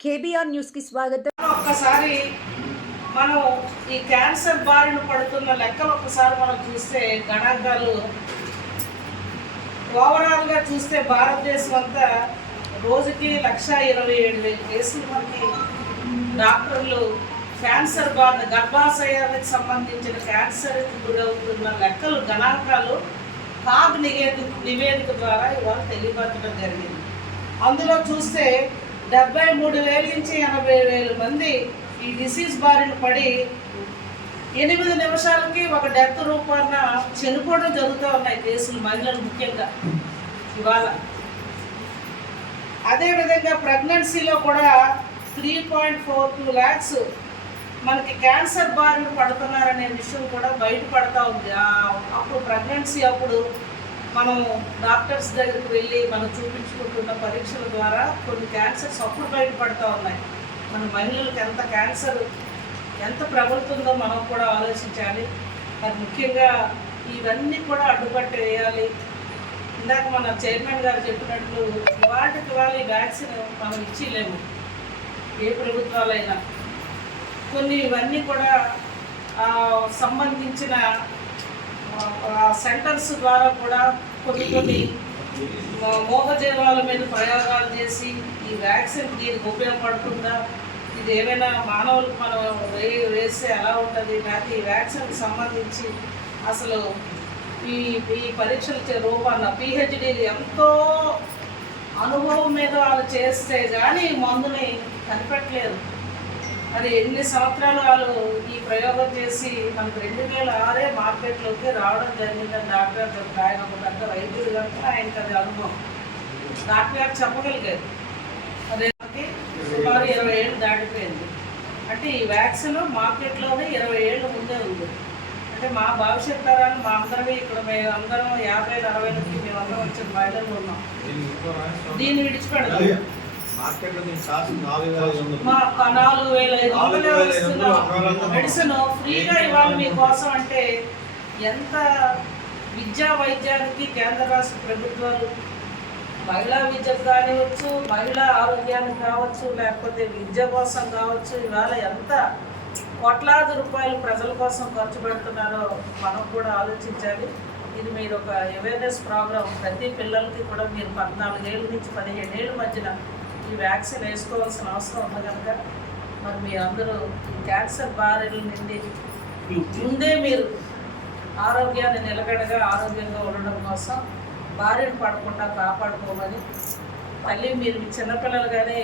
KBR news కి స్వాగతం. ఒక్కసారి మనం ఈ క్యాన్సర్ బారిన పడుతున్న లెక్కలు ఒక్కసారి మనం చూస్తే గణాంకాలు ఓవరాల్గా చూస్తే భారతదేశం అంతా రోజుకి 127,000 కేసులు మనకి డాక్టర్లు క్యాన్సర్ బారిన గర్భాశయానికి సంబంధించిన క్యాన్సర్కి గురవుతున్న లెక్కలు గణాంకాలు కాగ్ నివేదిక ద్వారా ఇవాళ తెలియపరచడం జరిగింది. అందులో చూస్తే 73,000 నుంచి 80,000 మంది ఈ డిసీజ్ బారిన పడి 8 నిమిషాలకి ఒక డెత్ రూపాన చనిపోవడం జరుగుతూ ఉన్నాయి కేసులు, మహిళలు ముఖ్యంగా ఇవాళ. అదేవిధంగా ప్రెగ్నెన్సీలో కూడా 3.42 lakhs మనకి క్యాన్సర్ బారిన పడుతున్నారనే విషయం కూడా బయటపడతా ఉంది. అప్పుడు ప్రెగ్నెన్సీ అప్పుడు మనం డాక్టర్స్ దగ్గరికి వెళ్ళి మనం చూపించుకుంటున్న పరీక్షల ద్వారా కొన్ని క్యాన్సర్స్ అప్పుడు బయటపడుతూ ఉన్నాయి. మన మహిళలకు ఎంత ప్రబలుతుందో మనం కూడా ఆలోచించాలి. మరి ముఖ్యంగా ఇవన్నీ కూడా అడ్డుకట్ట వేయాలి. ఇందాక మన చైర్మన్ గారు చెప్పినట్లు వాటికి వాళ్ళు ఈ వ్యాక్సిన్ మనం ఇచ్చిలేము, ఏ ప్రభుత్వాలైనా. కొన్ని ఇవన్నీ కూడా సంబంధించిన సెంటర్స్ ద్వారా కూడా కొన్ని మోగజీవాల మీద ప్రయోగాలు చేసి ఈ వ్యాక్సిన్ దీనికి ఉపయోగపడుతుందా, ఇది ఏమైనా మానవులకు మనం వేస్తే ఎలా ఉంటుంది, లేకపోతే ఈ వ్యాక్సిన్కి సంబంధించి అసలు ఈ పరీక్షల రూపాన పిహెచ్డీలు ఎంతో అనుభవం మీద వాళ్ళు చేస్తే కానీ మందుని కనిపెట్టలేరు. మరి ఎన్ని సంవత్సరాలు వాళ్ళు ఈ ప్రయోగం చేసి మనకు 2006 మార్కెట్లోకి రావడం జరిగిందని డాక్టర్ గారు చెప్పారు. ఆయన ఒక పెద్ద వైద్యుడు కనుక ఆయనకు అది అనుభవం. డాక్టర్ గారు చెప్పగలిగారు. అదే సుమారు 20 ఏళ్ళు దాటిపోయింది. అంటే ఈ వ్యాక్సిన్ మార్కెట్లోనే 20 ఏళ్ళ ముందే ఉంది. అంటే మా భవిష్యత్ తరాలు మా అందరమే ఇక్కడ మేము అందరం 50-60 మేమందరం వచ్చిన మహిళలు ఉన్నాం. దీన్ని విడిచిపెడదాం. మా 4,500 మెడిసిన్ ఫ్రీగా ఇవ్వాలి మీకోసం అంటే ఎంత విద్యా వైద్యానికి కేంద్ర రాష్ట్ర ప్రభుత్వాలు మహిళా విద్యకు కానివచ్చు, మహిళా ఆరోగ్యానికి కావచ్చు, లేకపోతే విద్య కోసం కావచ్చు, ఇవాళ ఎంత కోట్లాది రూపాయలు ప్రజల కోసం ఖర్చు పెడుతున్నారో మనం కూడా ఆలోచించాలి. ఇది మీరు ఒక అవేర్నెస్ ప్రోగ్రామ్ ప్రతి పిల్లలకి కూడా మీరు 14 ఏళ్ళ నుంచి 15 ఏళ్ళ మధ్యన ఈ వ్యాక్సిన్ వేసుకోవాల్సిన అవసరం ఉంది కనుక మరి మీ అందరూ ఈ క్యాన్సర్ బారిన నుండి ముందే మీరు ఆరోగ్యాన్ని నిలకడగా ఆరోగ్యంగా ఉండడం కోసం బారిన పడకుండా కాపాడుకోమని. మళ్ళీ మీరు చిన్నపిల్లలు కానీ